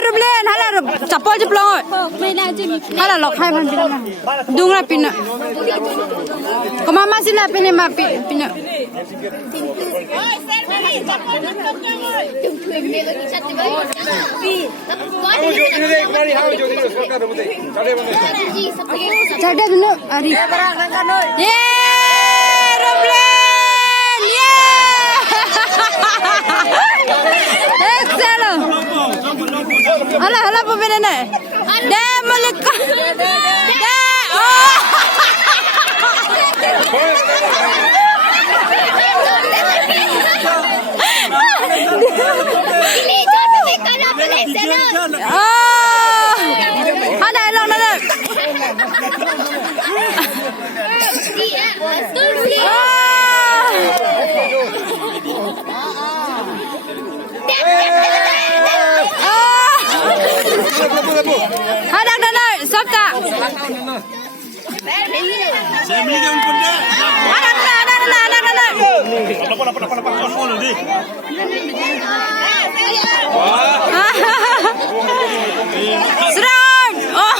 Rublen, hala chapol jeplong. Hala lok hai ban pina. Dungra pina. Ko mama sila pina ma pina. Chade dulu ari. Ye Rublen. Ye. Excellent. Hala pembina ni. Dah melika. Dah. Oh. Ada elok nak. Ada dana, sabta. Saya beli jam pernah. Ada dana. Serang. Oh.